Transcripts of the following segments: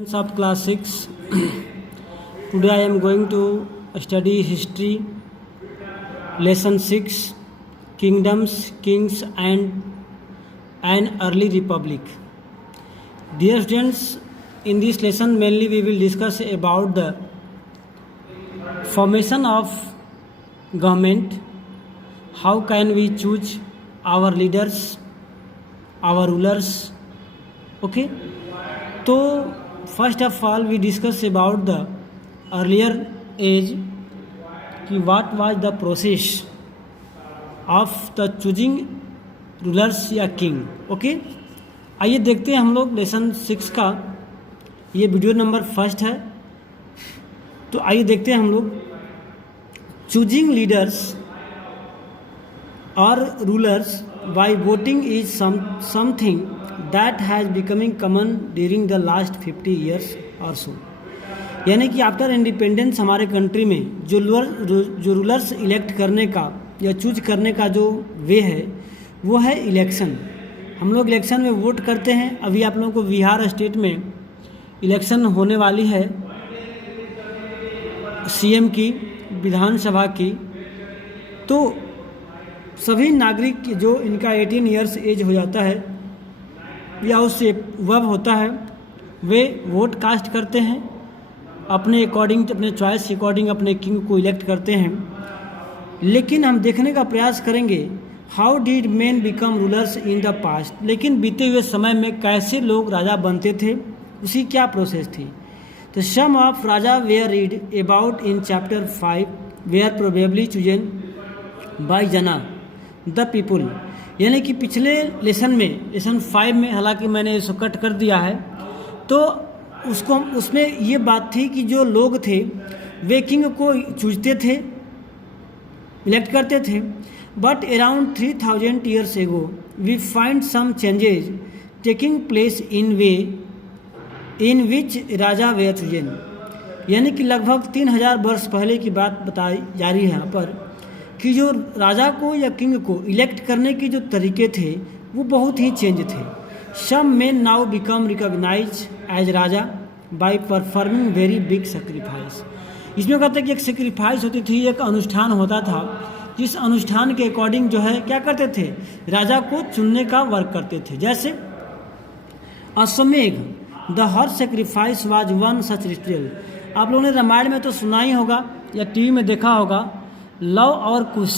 Students of class 6. Today I am going to study history, lesson 6, kingdoms, kings and an early republic. Dear students, in this lesson mainly we will discuss about the formation of government, how can we choose our leaders, our rulers. Okay, so first of all we discuss about the earlier age कि what was the process of the choosing rulers या king. Okay, आइए देखते हैं हम लोग lesson 6 का, ये video number first है. तो आइए देखते हैं हम लोग चूजिंग लीडर्स और rulers by voting is something that has becoming common during the last 50 years or so. यानी कि आफ्टर इंडिपेंडेंस हमारे कंट्री में जो रूलर्स इलेक्ट करने का या चूज करने का जो वे है वो है इलेक्शन. हम लोग इलेक्शन में वोट करते हैं. अभी आप लोगों को बिहार स्टेट में इलेक्शन होने वाली है सीएम की, विधानसभा की. तो सभी नागरिक जो इनका 18 ईयर्स एज हो जाता है या उससे वब होता है वे वोट कास्ट करते हैं अपने अकॉर्डिंग, अपने चॉइस के अकॉर्डिंग अपने किंग को इलेक्ट करते हैं. लेकिन हम देखने का प्रयास करेंगे how did main become rulers in the past. लेकिन बीते हुए समय में कैसे लोग राजा बनते थे, उसी क्या प्रोसेस थी. तो some of raja were read about in chapter 5 were probably chosen by jana the people. यानी कि पिछले लेसन में, लेसन 5 में, हालांकि मैंने इसको कट कर दिया है, तो उसमें ये बात थी कि जो लोग थे वे किंग को चूजते थे, इलेक्ट करते थे. But around 3000 years ago we find some changes taking place in way in which raja were chosen. यानी कि लगभग 3000 वर्ष पहले की बात बताई जा रही है यहाँ पर कि जो राजा को या किंग को इलेक्ट करने के जो तरीके थे वो बहुत ही चेंज थे. Some men now become recognise as raja by performing very big sacrifice. इसमें कहते हैं कि एक सेक्रीफाइस होती थी, एक अनुष्ठान होता था, जिस अनुष्ठान के अकॉर्डिंग जो है क्या करते थे, राजा को चुनने का वर्क करते थे. जैसे ashvamedha the horse sacrifice was one such ritual. आप लोगों ने रामायण में तो सुना ही होगा या टीवी में देखा होगा. लव और कुश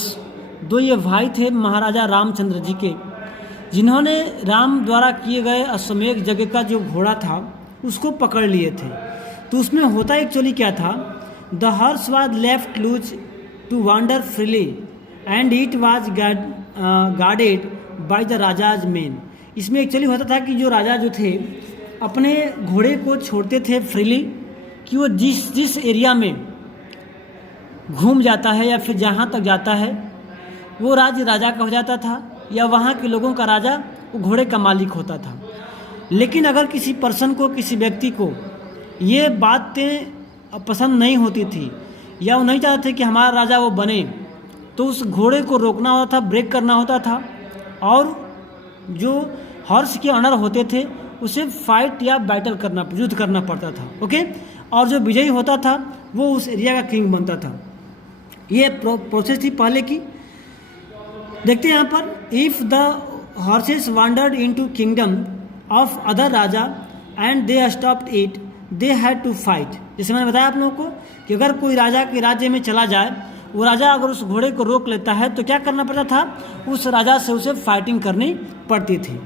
दो ये भाई थे महाराजा रामचंद्र जी के, जिन्होंने राम द्वारा किए गए अश्वमेघ यज्ञ का जो घोड़ा था उसको पकड़ लिए थे. तो उसमें होता एक्चुअली क्या था, the horse was left loose to wander freely and it was guarded by the raja's men. इसमें एक्चुअली होता था कि जो राजा जो थे अपने घोड़े को छोड़ते थे फ्रीली, कि वो जिस एरिया में घूम जाता है या फिर जहाँ तक जाता है वो राज्य राजा का हो जाता था या वहाँ के लोगों का राजा वो घोड़े का मालिक होता था. लेकिन अगर किसी पर्सन को, किसी व्यक्ति को ये बातें पसंद नहीं होती थी या वो नहीं चाहते थे कि हमारा राजा वो बने, तो उस घोड़े को रोकना होता था, ब्रेक करना होता था, और जो हॉर्स के ऑनर होते थे उसे फाइट या बैटल करना, युद्ध करना पड़ता था. ओके, और जो विजयी होता था वो उस एरिया का किंग बनता था. ये प्रोसेस थी पहले की. देखते हैं यहाँ पर, if the horses wandered into kingdom of other raja and they stopped it they had to fight. जैसे मैंने बताया आप लोगों को कि अगर कोई राजा के राज्य में चला जाए, वो राजा अगर उस घोड़े को रोक लेता है तो क्या करना पड़ता था, उस राजा से उसे फाइटिंग करनी पड़ती थी.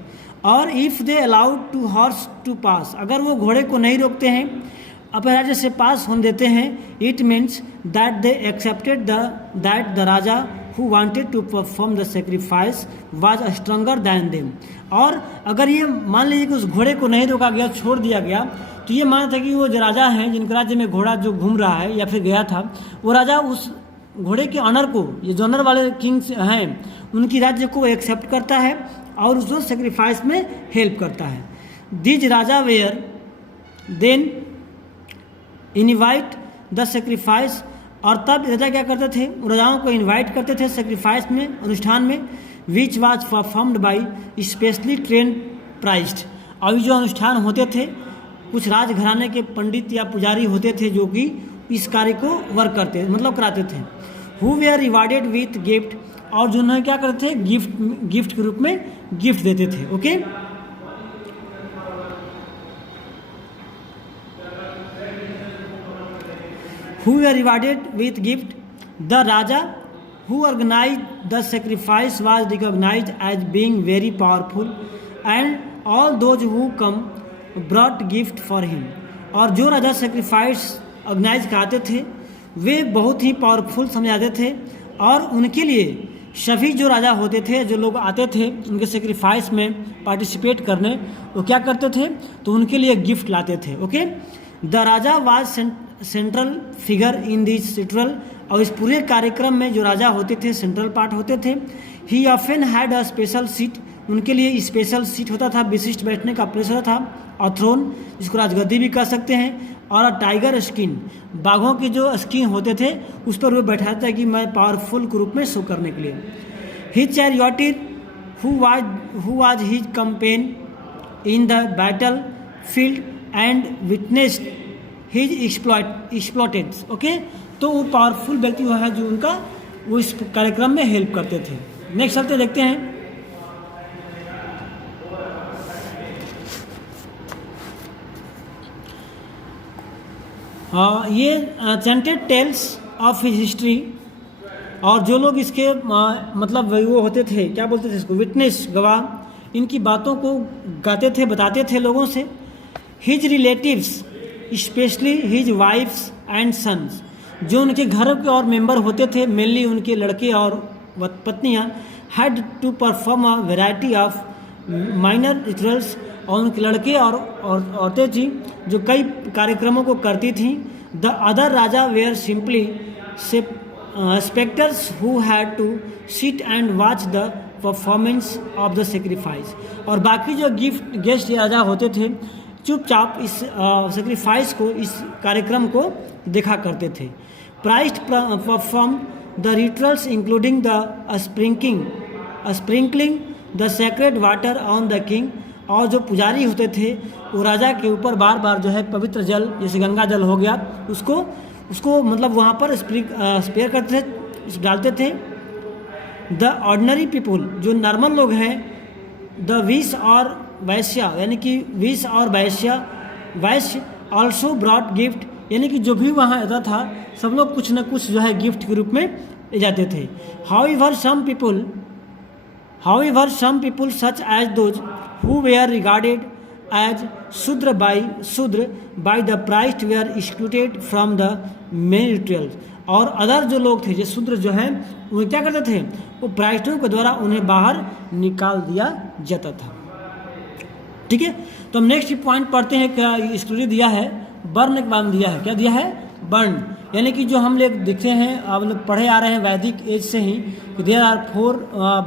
और if they allowed to horse to pass, अगर वो घोड़े को नहीं रोकते हैं, अपने राज्य से पास होने देते हैं, it means that they accepted that the raja who wanted to perform the sacrifice was stronger than them. और अगर ये मान लीजिए कि उस घोड़े को नहीं रोका गया, छोड़ दिया गया, तो ये माना था कि वो जो राजा हैं जिनके राज्य में घोड़ा जो घूम रहा है या फिर गया था, वो राजा उस घोड़े के ऑनर को, ये जो ऑनर वाले किंग्स हैं उनकी राज्य को एक्सेप्ट करता है और उसको सेक्रीफाइस में हेल्प करता है. These raja were then invite the sacrifice. और तब राजा क्या करते थे, राजाओं को इनवाइट करते थे सेक्रीफाइस में, अनुष्ठान में, which was performed by specially train prized. और जो अनुष्ठान होते थे कुछ राजघराने के पंडित या पुजारी होते थे जो कि इस कार्य को वर्क करते मतलब कराते थे। Who were rewarded with gift, और जो उन्हें क्या करते थे गिफ्ट के रूप में गिफ्ट देते थे। Okay, who were rewarded with gift, the raja who organized the sacrifice was recognized as being very powerful and all those who come brought gift for him। और जो राजा सेक्रीफाइस ऑर्गेनाइज कराते थे वे बहुत ही पावरफुल समझे जाते थे, और उनके लिए सभी जो राजा होते थे, जो लोग आते थे उनके सेक्रीफाइस में पार्टिसिपेट करने, वो क्या करते थे तो उनके लिए गिफ्ट लाते थे। Okay, the Raja was central figure in this ritual, और इस पूरे कार्यक्रम में जो राजा होते थे सेंट्रल पार्ट होते थे। ही often had a special seat, उनके लिए स्पेशल सीट होता था, विशिष्ट बैठने का प्लेस होता था। और थ्रोन, जिसको राजगद्दी भी कह सकते हैं, और टाइगर स्किन, बाघों के जो स्किन होते थे उस पर वो बैठाता है कि मैं पावरफुल के रूप में शो करने के लिए। He charioteer who was his companion in the battle field and witnessed his exploits. Okay, तो वो पावरफुल व्यक्ति वो है जो उनका वो इस कार्यक्रम में हेल्प करते थे। नेक्स्ट चलते देखते हैं। ये chanted tales of his history, और जो लोग इसके मतलब वो होते थे, क्या बोलते थे इसको, विटनेस, गवाह, इनकी बातों को गाते थे, बताते थे लोगों से। His relatives specially his wives and sons, जो उनके घर के और मेंबर होते थे, मेनली उनके लड़के और पत्नियां, had to perform a variety of minor rituals, और उनके लड़के और औरतें थी जो कई कार्यक्रमों को करती थी। The other raja were simply spectators who had to sit and watch the performance of the sacrifice, और बाकी जो गेस्ट राजा होते थे चुपचाप इस सेक्रीफाइस को, इस कार्यक्रम को देखा करते थे। Priest perform the rituals including the sprinkling the sacred water on the king, और जो पुजारी होते थे वो राजा के ऊपर बार बार जो है पवित्र जल, जैसे गंगा जल हो गया, उसको मतलब वहाँ पर स्पेयर करते थे, डालते थे। द ऑर्डिनरी पीपुल, जो नॉर्मल लोग हैं, द विश और वैश्य, यानी कि विश और वैश्य ऑल्सो ब्रॉट गिफ्ट, यानी कि जो भी वहाँ आता था सब लोग कुछ न कुछ जो है गिफ्ट के रूप में ले जाते थे। However some people such as those who were regarded as shudra by the priest were excluded from the main rituals, और अदर जो लोग थे, जो शूद्र जो हैं, वो क्या करते थे, वो प्राइस्टों के द्वारा उन्हें बाहर निकाल दिया जाता था। ठीक है, तो हम नेक्स्ट पॉइंट पढ़ते हैं। क्या स्टोरी दिया है, बर्न के बारे में दिया है। क्या दिया है, बर्न, यानी कि जो हम लोग दिखते हैं, आप लोग पढ़े आ रहे हैं वैदिक एज से ही, देयर आर 4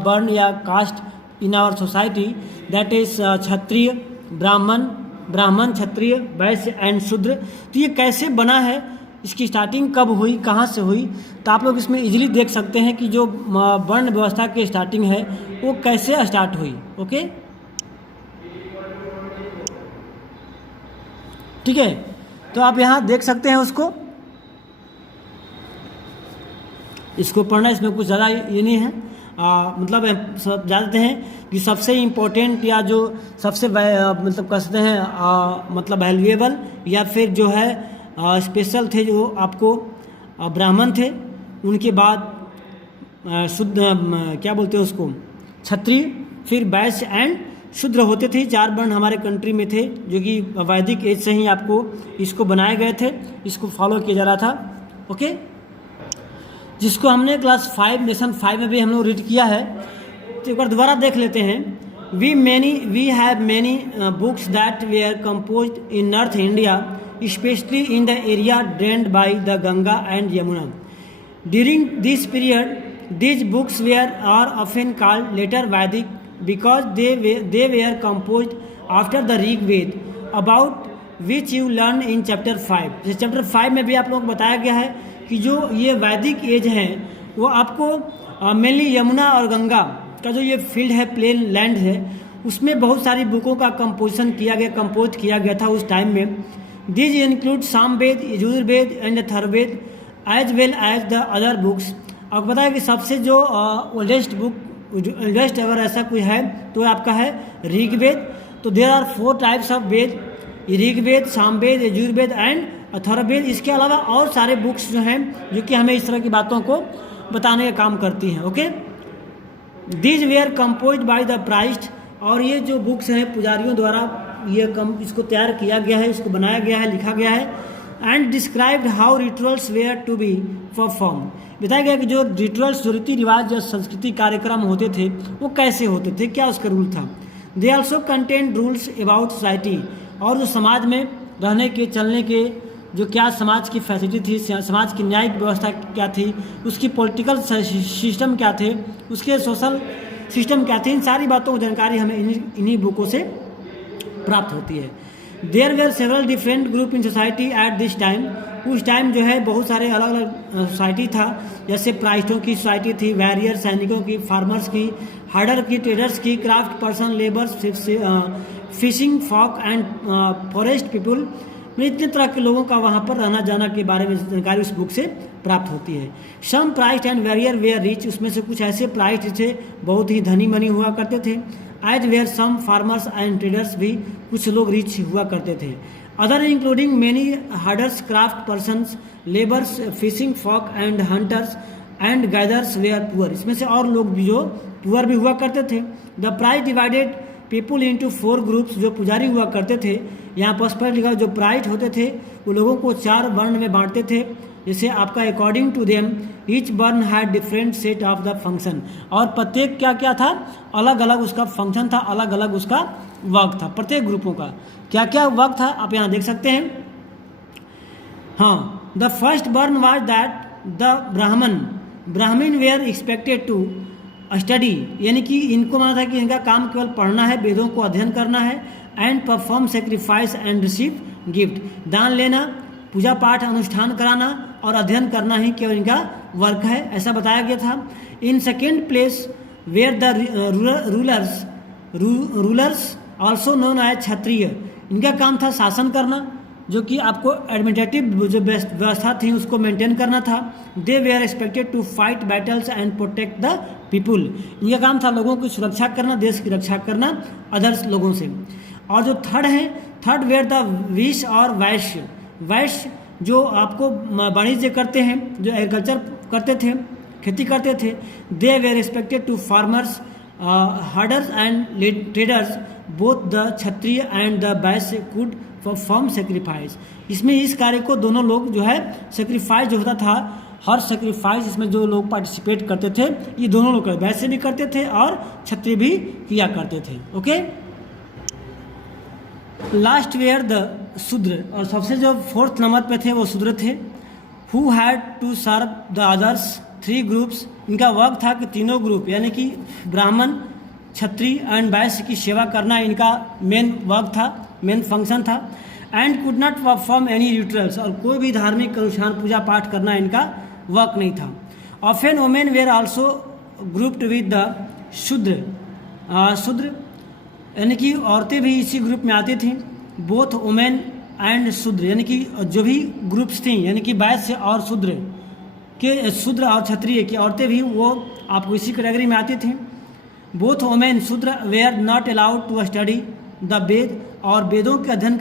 बर्न या caste in our society, that is kshatriya, brahmin, kshatriya, Vysya and शूद्र। तो ये कैसे बना है, इसकी स्टार्टिंग कब हुई, कहाँ से हुई, तो आप लोग इसमें इजीली देख सकते हैं कि जो वर्ण व्यवस्था की स्टार्टिंग है वो कैसे स्टार्ट हुई। ओके, ठीक है, तो आप यहाँ देख सकते हैं उसको, इसको पढ़ना, इसमें कुछ ज़्यादा ये नहीं है। मतलब सब जानते हैं कि सबसे इम्पोर्टेंट या जो सबसे मतलब कह सकते हैं मतलब वैल्यूएबल या फिर जो है स्पेशल थे, जो आपको ब्राह्मण थे, उनके बाद शुद्ध क्या बोलते हैं उसको, क्षत्रिय, फिर वैश्य एंड शूद्र होते थे। 4 वर्ण हमारे कंट्री में थे जो कि वैदिक एज से ही आपको इसको बनाए गए थे, इसको फॉलो किया जा रहा था। ओके, जिसको हमने क्लास 5 लेसन 5 में भी हम लोग रीड किया है, तो एक बार दोबारा देख लेते हैं। We have many books that were composed in north India, especially in the area drained by the Ganga and Yamuna. During this period, these books are often called later Vedic because they were composed after the Rig Veda, about which you learn in chapter 5. जैसे chapter 5 में भी आप लोगों को बताया गया है कि जो ये वैदिक एज हैं वो आपको मेनली यमुना और गंगा का जो ये फील्ड है, प्लेन लैंड है, उसमें बहुत सारी बुकों का कंपोज किया गया था उस टाइम में। These include Samaveda, Yajurveda and Atharvaveda as well as the other books. अब बताया कि सबसे जो ओल्डेस्ट अगर ऐसा कोई है तो आपका है ऋग्वेद। तो there are 4 types of Veda, Rigveda, Samaveda, Yajurveda and Atharvaveda. इसके अलावा और सारे बुक्स जो हैं जो कि हमें इस तरह की बातों को बताने का काम करती हैं। Okay, these where compose bye the priest. और ये जो बुक्स हैं पुजारियों द्वारा इसको तैयार किया गया है, इसको बनाया गया है, लिखा गया है। And described how rituals were to be perform. बताया गया कि जो रिचुअल्स, जो रीति रिवाज, जो संस्कृति कार्यक्रम होते थे वो कैसे होते थे, क्या उसका रूल था। They also contain rules about society. और जो समाज में रहने के, चलने के, जो क्या समाज की फैसिलिटी थी, समाज की न्यायिक व्यवस्था क्या थी, उसकी पॉलिटिकल सिस्टम क्या थे, उसके सोशल सिस्टम क्या थे, इन सारी बातों की जानकारी हमें इन्हीं बुकों से प्राप्त होती है। There were several different group in society at this time. उस टाइम जो है बहुत सारे अलग अलग सोसाइटी था, जैसे प्राइस्टों की सोसाइटी थी, वैरियर सैनिकों की, फार्मर्स की, हार्डर की, ट्रेडर्स की, craft person, labours, fishing folk and forest people. इतने तरह के लोगों का वहाँ पर रहना जाना के बारे में जानकारी उस बुक से प्राप्त होती है। Some priest and warrior were rich. उसमें से कुछ ऐसे प्राइस्ट थे बहुत ही धनी मनी हुआ करते थे। As were some farmers and traders, भी कुछ लोग रिच हुआ करते थे। Other including many herders, craft persons, labours, fishing folk and hunters and gathers were poor. इसमें से और लोग भी जो पुअर भी हुआ करते थे। The price divided people into 4 groups. जो पुजारी हुआ करते थे, यहाँ पर स्पष्ट लिखा, जो प्राइट होते थे वो लोगों को 4 वर्ण में बांटते थे। जैसे आपका अकॉर्डिंग टू देम ईच वर्ण had different set of the function. और प्रत्येक क्या क्या था, अलग अलग उसका फंक्शन था, अलग अलग उसका वर्क था। प्रत्येक ग्रुपों का क्या क्या वर्क था आप यहाँ देख सकते हैं। हाँ, द फर्स्ट वर्ण वाज दैट द ब्राह्मण वेयर एक्सपेक्टेड टू स्टडी, यानी कि इनको माना था कि इनका काम केवल पढ़ना है, वेदों को अध्ययन करना है। And perform sacrifice and receive gift, दान लेना, पूजा पाठ अनुष्ठान कराना और अध्ययन करना ही केवल इनका वर्क है, ऐसा बताया गया था। In second place were the rulers also known as kshatriya. इनका काम था शासन करना, जो कि आपको एडमिनिस्ट्रेटिव जो व्यवस्था थी उसको मेंटेन करना था। They were expected to fight battles and protect the people. इनका काम था लोगों की सुरक्षा करना, देश की रक्षा करना अदर्स लोगों से। और जो थर्ड वेयर द विश और वैश्य जो आपको वाणिज्य करते हैं, जो एग्रीकल्चर करते थे, खेती करते थे। They were expected to farmers, herders and traders, both the kshatriya and the vaishya could perform sacrifice. इसमें इस कार्य को दोनों लोग जो है सेक्रीफाइस जो होता था, हर सेक्रीफाइस इसमें जो लोग पार्टिसिपेट करते थे ये दोनों लोग वैसे भी करते थे और क्षत्रिय भी किया करते थे। ओके, लास्ट वेयर द शूद्र। और सबसे जो 4th नंबर पे थे वो शूद्र थे। Who had to serve the others 3 groups. इनका वर्क था कि तीनों ग्रुप यानी कि ब्राह्मण, क्षत्रिय एंड वैश्य की सेवा करना इनका मेन वर्क था, मेन फंक्शन था। And could not perform any rituals, और कोई भी धार्मिक अनुष्ठान पूजा पाठ करना इनका वर्क नहीं था। Often women where also grouped with the शूद्र, यानी कि औरतें भी इसी ग्रुप में आती थीं। बोथ वोमेन एंड शूद्र, यानी कि जो भी ग्रुप्स थी, यानी कि वैश्य और शूद्र और क्षत्रिय की औरतें भी वो आपको इसी कैटेगरी में आती थीं। Both women shudra were not allowed to study the Veda, और वेदों के अध्ययन